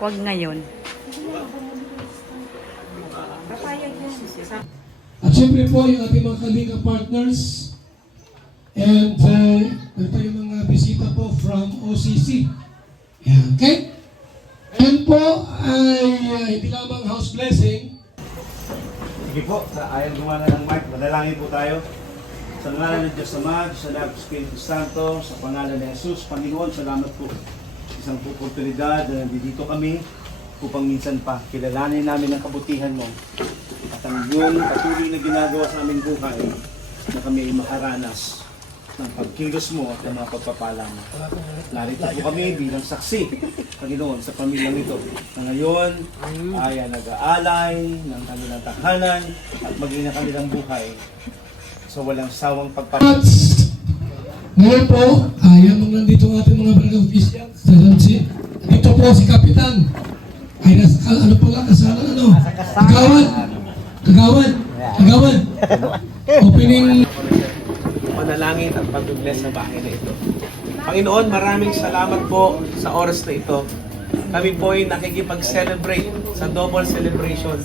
Huwag ngayon. At syempre po yung ating mga Kalinga partners and ito yung mga bisita po from OCC. Yan, okay? And po ay hindi lamang house blessing. Sige po, ayaw gumana ng mic, manalangin po tayo. Sa ngalan ng Diyos Ama, sa Anak, sa Espiritu Santo, sa pangalan ng Jesus, Panginoon, salamat po. Isang oportunidad na nandito kami upang minsan pa kilalanin namin ang kabutihan mo. At ang iyong patuloy na ginagawa sa aming buhay na kami ay makaranas ng pagkilos mo at ng mga pagpapala mo. Narito po kami bilang saksi, Panginoon, sa pamilyang ito na ngayon ay nag-aalay ng kanilang tahanan at maging ang kanilang buhay sa walang sawang pagpapala. Ngayon po, yan mga nandito ang ating mga barangay officials. Dito po si Kapitan. Ay, ano pala, kasalan, ano? Kagawad. Opening. Manalangin at pag-bless sa bahay na ito. Panginoon, maraming salamat po sa oras na ito. Kami po ay nakikipag-celebrate sa double celebration.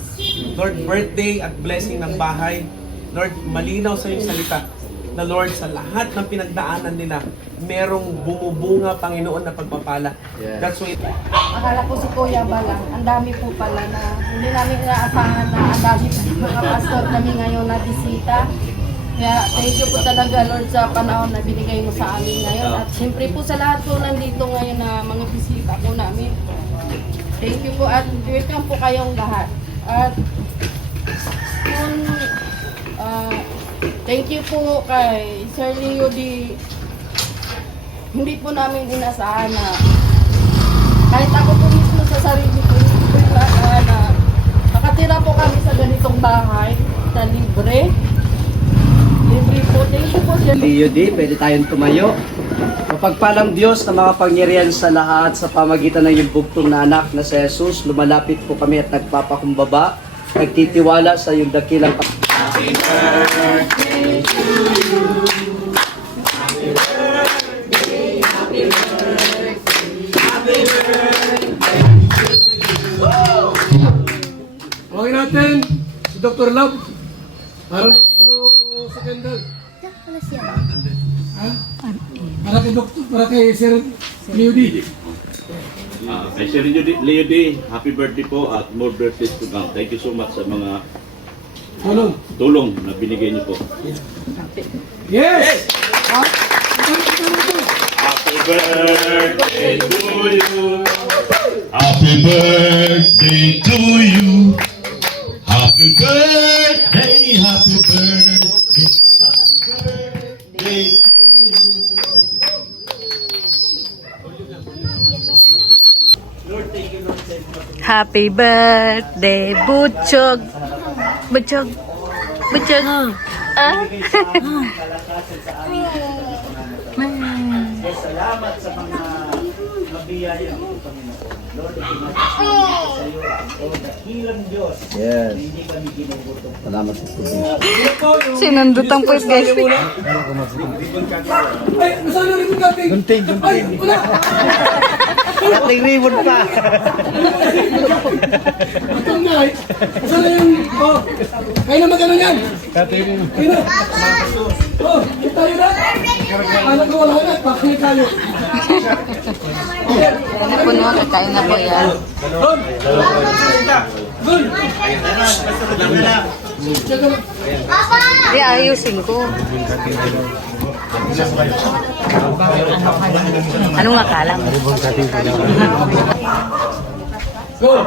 Lord, birthday at blessing ng bahay. Lord, malinaw sa iyong salita na Lord, sa lahat ng pinagdaanan nila, merong bumubunga, Panginoon, na pagpapala. Yeah. That's why... Akala ko si Kuya Balang, ang dami po pala na hindi namin inaasahan na ang dami po mga pastor kami ngayon na bisita. Kaya thank you po talaga Lord sa panahon na binigay mo sa amin ngayon. At siyempre po sa lahat po nandito ngayon na mga bisita po namin. Thank you po at welcome po kayong lahat. At thank you po kay Sir Leo D. Hindi po namin inasahan na kahit ako po mismo sa sarili ko na nakatira po kami sa ganitong bahay sa libre po. Thank you po Sir Leo D, pwede tayong tumayo. Mapagpalang Diyos na mga pangyarihan sa lahat sa pamagitan ng iyong bugtong na anak na si Jesus, lumalapit po kami at nagpapakumbaba, nagtitiwala sa iyong dakilang Happy birthday to you. Happy birthday, happy birthday, happy birthday to you. Okay natin, si Dr. Love. Para magpulo sa candle. Wala siya. Ha? Para kay Sir Leo D. Kay Sir Leo D, happy birthday po at more birthdays to come. Thank you so much sa mga tulong na binigay niyo po. Yes! Happy birthday to you. Happy birthday to you. Happy birthday, happy birthday, happy birthday to you. Happy birthday, Butchog. Butchog. Butchog. Ah? Salamat sa mga mabiyaya ng Panginoon. Lord, sa iyo ang dakilang Diyos. Yes. Hindi kami ginugutom. Salamat po. Sinundutang po guys. Ay, nasaan na rin yung dating? Gunting. Ay, wala! Dating ribbon pa. Atong na ay. Nasaan na yung... Oh, kayo na mag-ano yan? Kayo na. Oh, kita yun na. Alam ko wala na. Bakit tayo? Puno, kakain na po yan. Doon! Doon! Di ayusin ko. Anong akala mo? Go!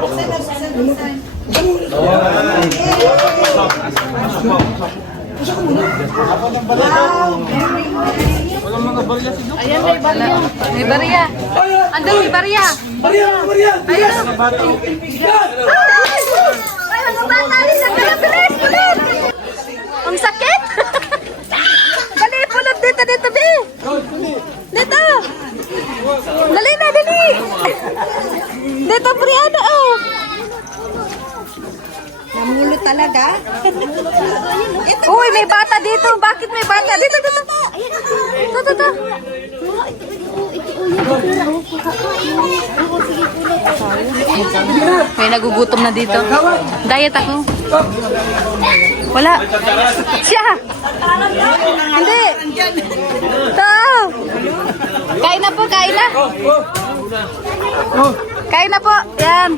Ayan, may barya. May barya. Andun, may barya. Maria! Ayun. Ay, mga bata rin sa bilis, bilis! Ang sakit! Dali, pulot dito, B! Dito! Dali na, dali! Dito, Briano, oh! Namulo talaga? Uy, may bata dito! Bakit may bata? Dito! ito. May nagugutom na dito. Diet ako. Wala. Siya. Hindi. Ito. Kain na po, kain na. Kain na po. Yan.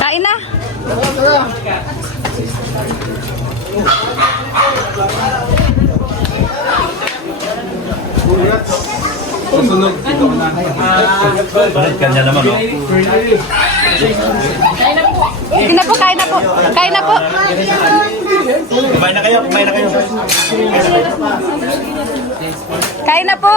Kain na. Kanya naman, no? Kain na po, kain na po. Kain na po. Kumain na kayo, kumain na kayo. Kain na po.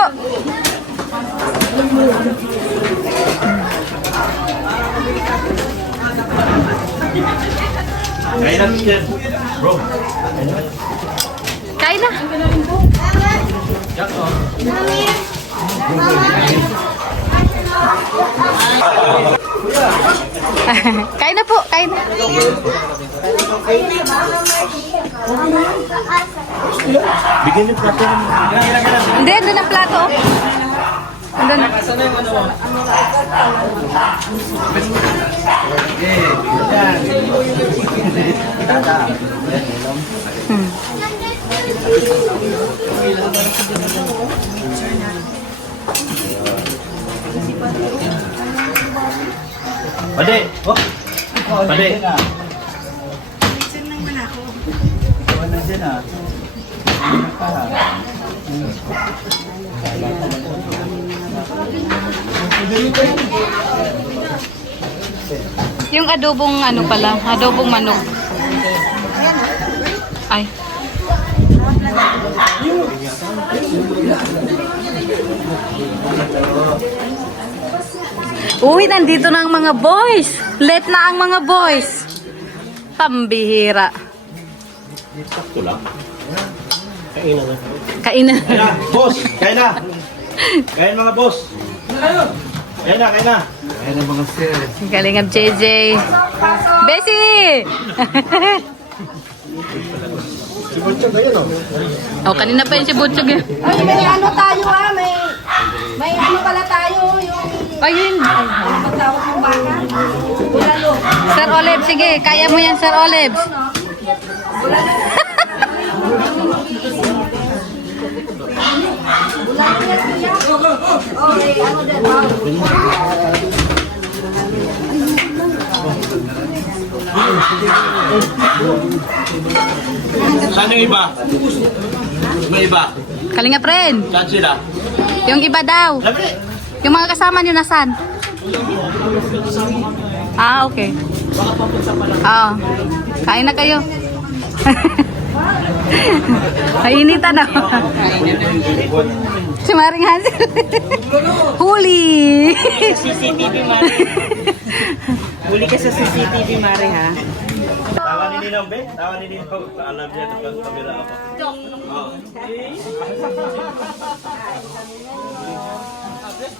Kain na, teacher. Bro. Kain na. Kain na po, kain na. Bigyan niyo plato. Hindi, doon ang plato. Doon. Pade. Oh. Pade. Yung adobong ano pala, adobong manok. Ay. Uy, nandito na ang mga boys. Late na ang mga boys. Pambihira. Sakto lang. Kainan. Kain na, boss. Kain na. Kain mga boss. Kain na, kain na. Galing ang JJ. Bessie! Oh, kanina pa yun si Butchog eh. Ay, may ano tayo may ano pala tayo, yung Ayun. magtawag ng baka. Bulalo. Sir Olive, sige. Kaya mo yan, Sir Olive. Okay, ano din? Saan yung iba? May iba? Kalinga friend. Saan sila? Yung iba daw. Sabi. Yung mga kasama nyo nasan? Ah, okay. Ah, kain na kayo. Nainitan na. Si Maring Hansel. Huli. CCTV, Mare. Huli ka sa CCTV, Mare, ha? Tawa ni Ninong, be? Tawa ni Ninong. Alam niya, nagkamera ako. Oo.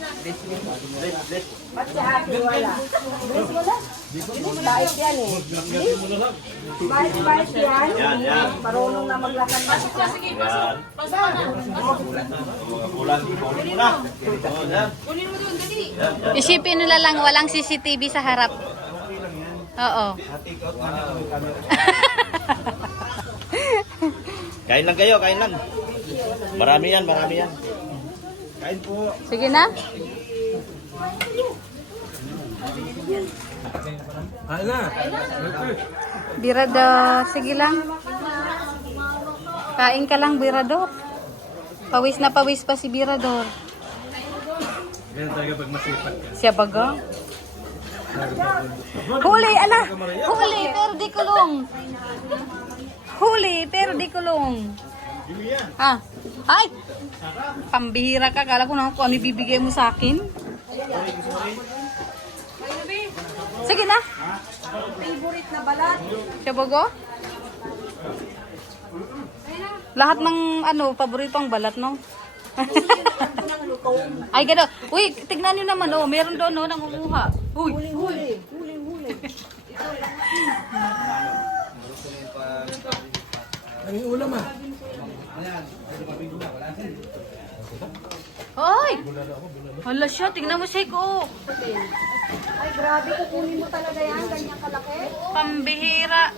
Bait yan eh. Bait yan. Yan, yan. Marunong na maglakad. Yan. Mga kulang, kunin mo na. Oo, yan. Isipin nila lang walang CCTV sa harap. Oo. Kain lang kayo, kain lang. Marami yan, marami yan. Kain po. Sige na. Birador, sige lang. Kain ka lang, Birador. Pawis na pawis pa si Birador. Siya baga? Huli, ala! Huli, pero di kulong. Huli, pero di kulong. Ha? Ay! Pambihira ka. Kala ko na kung ano ibibigay mo sa akin. Sige na. Favorite na balat. Siya bago? Lahat ng ano, paborito ang balat, no? Ay, gano'n. Uy, tignan nyo naman, oh. Meron doon, no, nangunguha. Uy, Huli. Ang ulam ah. Hoy! Hala siya, tingnan mo siya ko. Ay, grabe, kukunin mo talaga yan, ganyan kalaki. Pambihira.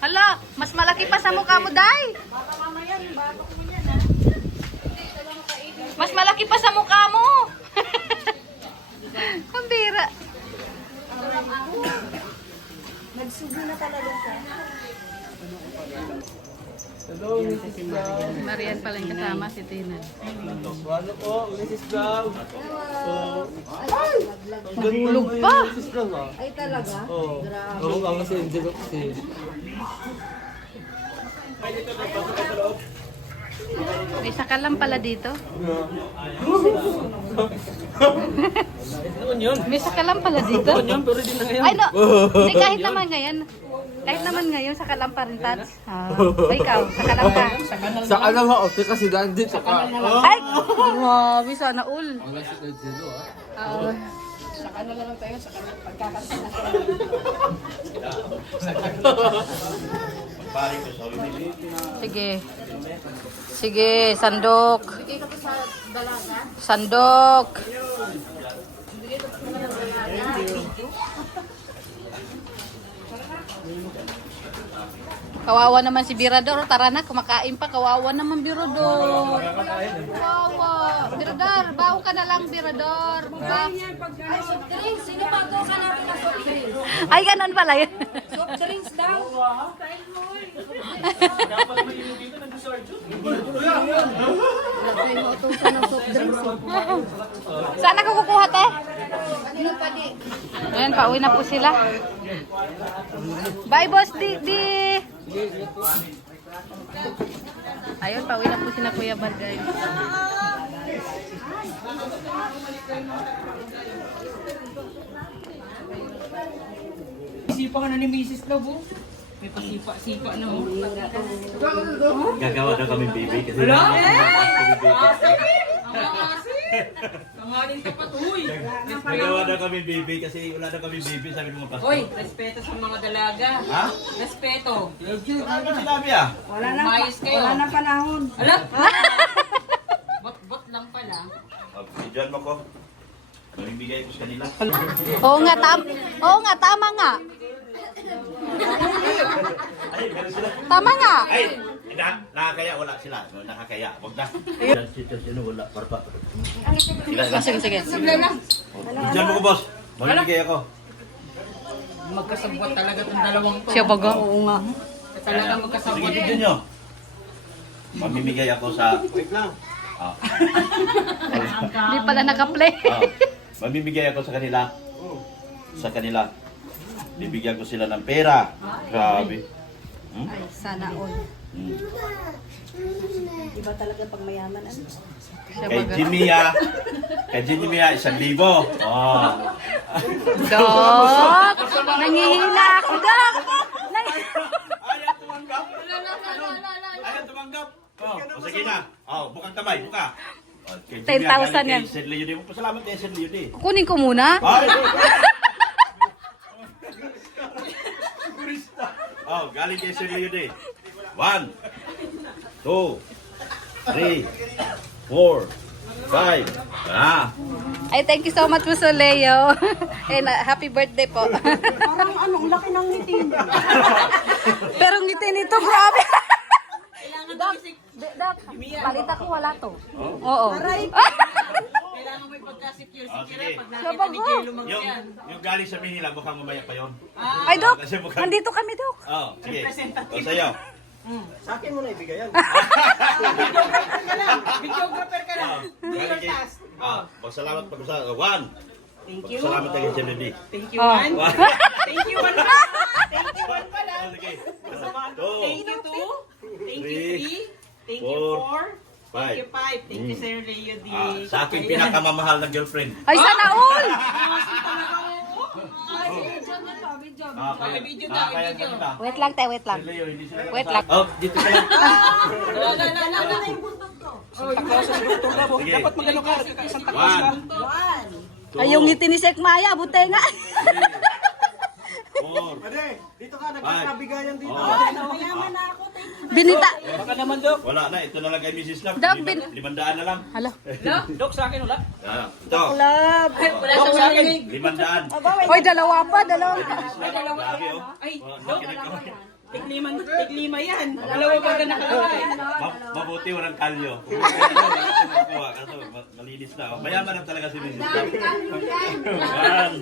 Hala, mas malaki pa sa mukha mo, Day. Baka mamaya, yung batok mo yan, ha? Mas malaki pa sa mukha mo. Pambihira. Nagsubo na talaga siya. Marian pala yung kasama, si Tina. Ano po, Mrs. Brown? Mahulog pa. Mrs. Brown ah. Ay, talaga? Oo. Grabe. Oo, ang kasi hindi ko kasi. May sakalam pala dito. Noon yun. May sakalam pala dito. Noon yun, pero di na ngayon. Ay, no. Hindi, kahit naman ngayon. Kahit naman ngayon, sakalam pa rin, Tats. Ikaw, sakalam ka. Sa ano nga, okay kasi dandi. Saka. Ay! Grabe, sana all. Ang lasa na dito ah. Saka na lang tayo, saka na pagkakasama. Sige. Sige, sandok. Sandok. Kawawa naman si Birador. Tara na, kumakain pa. Kawawa naman Birador. Kawawa. Birador, bawo ka na lang, Birador. Ay, soft drinks. Sino ba ito ka natin na soft drinks? Ay, ganun pala yun. Soft drinks daw. Lagay mo ito ka ng soft drinks. Saan ka kukuha, te? Kanino pa di? Ayan, pauwi na po sila. Bye, Boss Didi. Ayun, pauwi na po sila, Kuya Bal, guys. Sipa ka na ni Mrs. Love oh. May pasipa-sipa na oh. Gagawa na kami baby kasi Tangalin ka pa to, uy. Gagawa na kami baby kasi wala na kami baby sabi ng mga pastor. Hoy, respeto sa mga dalaga. Ha? Respeto. Ano sinabi ah? Umayos kayo. Wala na panahon. Ala? Bot-bot lang pala. Diyan mo ko. Mamibigay ko sa kanila. Oo nga, tama nga. Ay, meron sila. Tama nga. Ay, nakakaya wala sila. Nakakaya. Wag na. Sino wala parpa. Sige, sige. Diyan mo ko boss. Mamibigay ako. Magkasabwat talaga itong dalawang to. Siya baga? Oo nga. Talaga Sige, magkasabwat. bigyan nyo. Mamimigay ako sa... Wait lang. Hindi pala naka-play. Mamimigay ako sa kanila. Sa kanila. Bibigyan ko sila ng pera. Grabe. Ay, sana all. Hmm. Iba talaga pag mayaman. Ano? Kay Jimia. Kay Jimia, 1,000. Oh. Dok! Nangihina ako, Dok! Ayaw tumanggap. Ayaw tumanggap. Oh, sige na. Oh, bukang kamay, buka. Oh, kay Jimia, 10,000 yan. Kay Sir Leody. Pasalamat kay Sir Leody. Kunin ko muna. Ay! Oh, galing kay Sir Leody. 1, 2, 3, 4, 5. Ah. Ay, thank you so much po, Leo. And happy birthday po. Parang ano, ang laki ng ngiti niya. Pero ngiti nito, grabe. Dok, balita ko wala to. Oo. Kailangan mo ipagka-secure Oh, sige. pag nakita ni Jay lumagyan. Yung galing sa Manila, mukhang mamaya pa yun. Ay, Dok, Kasi mukhang... nandito kami, Dok. Oh, sige. O, sa'yo. Videographer ka na. Galing kay... Magsalamat pag sa... 1. Thank you. Magsalamat kay Sir Leody. Thank you, man. 1. Thank you, man. Thank you, man pala. Sige. Thank you, 2. Thank you, 3. Thank you, 4. Thank you, 5. Thank you, Sir Leo D. Sa aking pinakamamahal na girlfriend. Ay, sana all! Kaya video kaya video. kanila. Wait lang, te, wait lang. Sir Leo, hindi sila Wait kasama. Oh, dito ka lang. Sige. Dapat magano ka. Isang takos ka. 1. Ay, yung ngiti ni Sek Maya, buti nga. 4. Dito ka, nagkakabigayan dito. Mayaman na ako. Thank you. Binita, ka naman, Dok. Wala na, ito na lang kay Mrs. Love. Dog, bin- 500 na lang. Hala. Dok, sa akin wala. Ito, Dok, sa akin. 500. Hoy, dalawa pa, dalawa. Grabe, oh. Ay, Dok. Tiglima yan. Dalawa pa ka nakalakay. Mabuti walang kalyo. Makuha ka to, malinis na. Oh. Mayaman na talaga si Mrs. Love. One.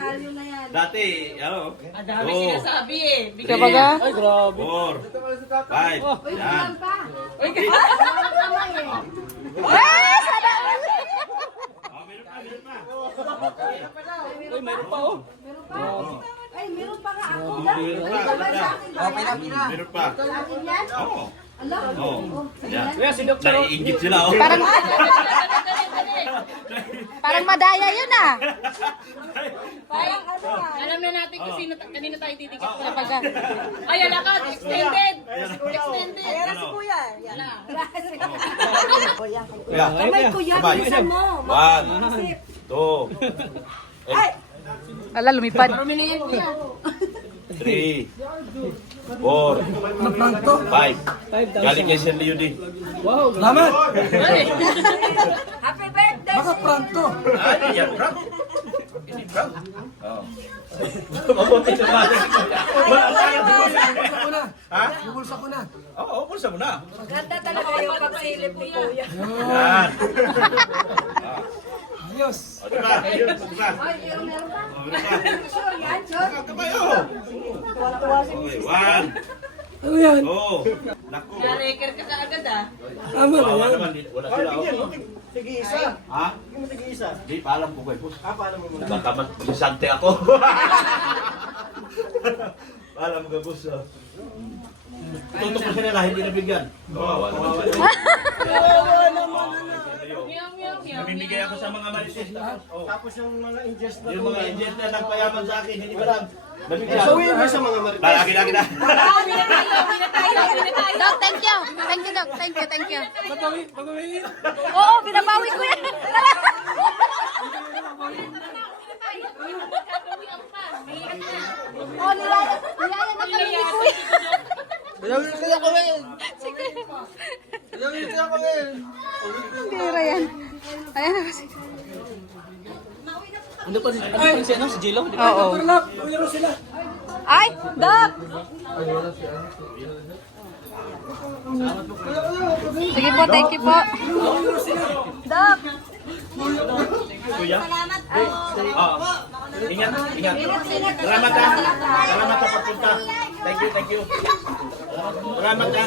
Dati, ano? Ang dami Two. sinasabi eh. Ikaw ba ga? 4, 5. Yan. Oh, meron pa, meron pa. Uy, mayroon pa oh. Ay, meron pa nga ako. Meron pa. Oo. Oo. Yan. Kuya, si Dok. Naiingit sila, oh. Parang madaya yun ah. Alam na natin kung sino, kanino tayo titikit. Ikaw ba ga? Ay, alakat. Extended. Extended. Ano? Kuya. Kamay kuya, Sabay. bilisan mo. 1, 2, Hala, lumipad. 3, 4, 5. Galing kay Sir Leo D. Salamat! Happy birthday! Baka pranto! Ay, yan, Frank. Hindi, Frank. Oo. Mabuti naman. Wala tayo. Bulsa ko na! Ha? Bubulsa ko na! Oo, pulsa mo na. Maganda talaga yung pagsilip ni kuya. Yan. Ayos! O, diba? Diba? Ay, meron pa. O, diba? Sure yan, sure. Kabayo. Okay, 1, Ano yan? 2. Naku. Reker ka sa agad ah. Tama na Kawawa yan! naman, wala sila. Oh. Sige, isa. Ha? Sige, isa. Di, paalam ko kay Pus. Paano mo muna? Baka mag-isante ako. Paalam ko kay Pus. Oh. Tutok ko sila na, hindi nabigyan. Kawawa naman sila. Namimigay ako sa mga marites. Tapos yung mga ingest na Yung mga angel na nagpayaman sa akin, hindi ba lang? Nabigyan. Sawihin mo sa mga marites. Lagi na. Doc, thank you. Thank you, Doc. Thank you, thank you. Pagawin! Oo, binabawi ko yan. Oh, nilaya na kami ni Kuya. Pagawin ka na kami! Sige. Pagawin ka na kami! Tira yan. Ayan na kasi. Ano pa si ano? Si Jilo? Oo. Turlap! Uwi mo sila! Ay, Doc! Sige po, thank you po. Doc! Kuya? Oo. Ingat, ingat. Salamat ha. Salamat sa pagpunta. Thank you. Salamat ha.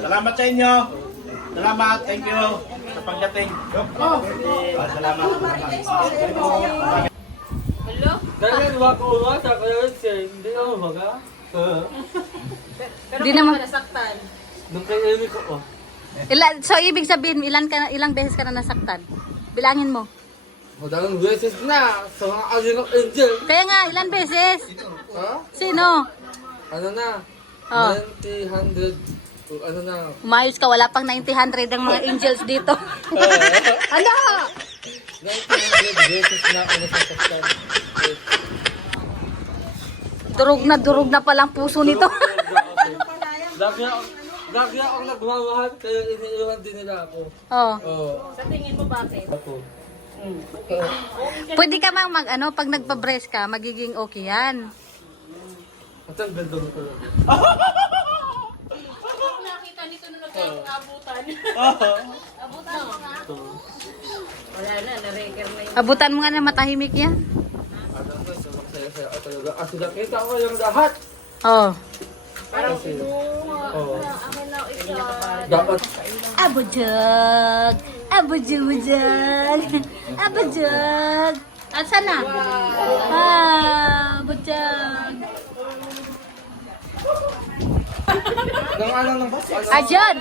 Salamat sa inyo. Salamat, thank you sa pagdating. Salamat. Dahil wako sa kaya siya, hindi ako baga. Di naman. Nung kay Amy ko, So, ibig sabihin, ilang beses ka na nasaktan? Bilangin mo. Madalang beses na sa mga Agent Angel. Kaya nga, ilan beses? Ha? Sino? Ano na? Oh. 90, 100, ano na? Umayos ka, wala pang 90-100 ang mga angels dito. Ano? 90 beses na ako nasasaktan. Durog na palang puso nito. Lagi akong nagmamahal, kaya iniiwan din nila ako. Oh. Oo. Sa tingin mo bakit? Ako. Pwede ka mang pag nagpa-breast ka, magiging okay yan. At ang ganda mo talaga. Nakita nito na nagkakabutan. Abutan mo nga. Wala na, na-reker na yung... Abutan mo nga na matahimik yan. At ang gusto, magsaya-saya ako talaga. Kasi nakita ko yung lahat. Oh. Kasi, oo. Akin na isa. Dapat, Abujag! Abujag! Abujag! At sana? Abujag! nang ano nang bus? Ajan!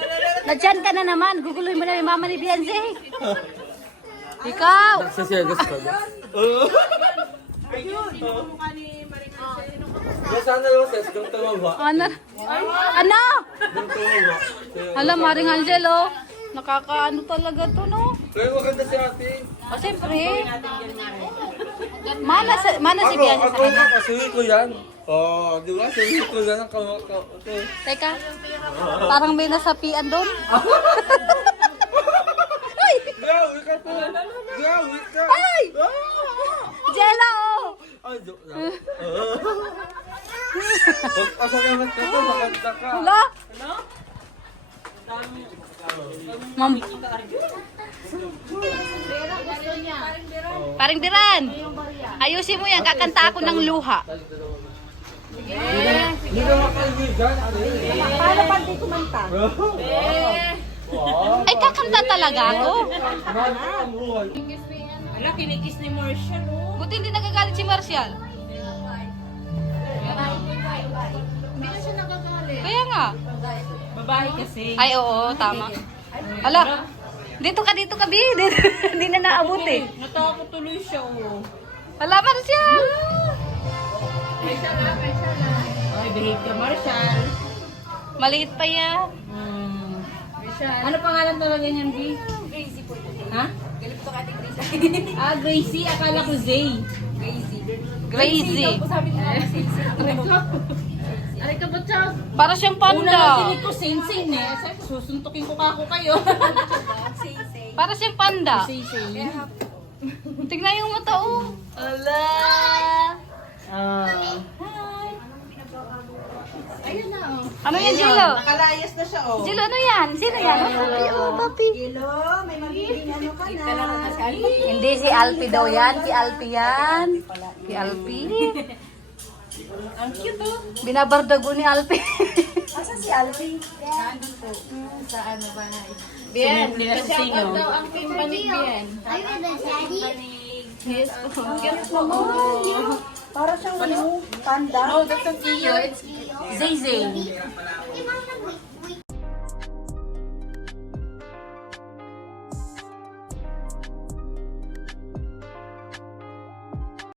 Nadyan ka na naman. Guguloy mo na yung mama ni Bianze. Ikaw! Sisiyagas ka ba? Sana yung ses, kung tumaba. Ano? Ano? Kung tumaba. Alam, Maring Angelo. Nakakaano talaga to, no? Pero maganda si ate. O, siyempre. Mana si Bian sa Ako nga, kanya. kasuhi ko yan. Oh, di ba? Suhi ko yan ang Teka, parang may nasapian doon. Gawi ka po. Gawi ka. Ay! Jella, oh! Ay, joke lang. Pag-asa naman ka po, maganda ka. Wala? Ma'am. Paring Biran, ayusin mo yan, kakanta ako ng luha. Hindi ka makaibigan. Paano pag di kumanta? Ay, kakanta talaga ako. Ala, kinikis ni Marshall, oh. Buti hindi nagagalit si Marcial. Kaya nga. Babae kasi. Ay, oo, tama. Ala, dito ka, Bi. Hindi na naabot eh. Natakot tuloy siya, oh. Wala, Marcial. Ay, behave ka, Marshall. Maliit pa yan. Ano pangalan talaga niyan, B? Gracie po. Ha? Ah, Gracie. Akala ko Zay. Crazy. Aray ka ba, Chag? Para siyang Una panda. natinig ko, Sensei, ne? Sabi ko, susuntukin ko kako kayo. Para siyang panda. Sensei. Tignan yung mata, oh. Ala! Ayun na, oh. Ano yan, Jilo? Nakalayas na siya, oh. Jilo, ano yan? Sino yan? Ay, oh, papi. Hindi, si Alpi daw yan. Si Alpi yan. Si Alpi. Ang cute, oh. Binabardago ni Alpi. Bien, shout out daw ang pimpanig Bien. Yes, oh. Para siyang ano, panda. Oh, that's a cute. Zay Zay.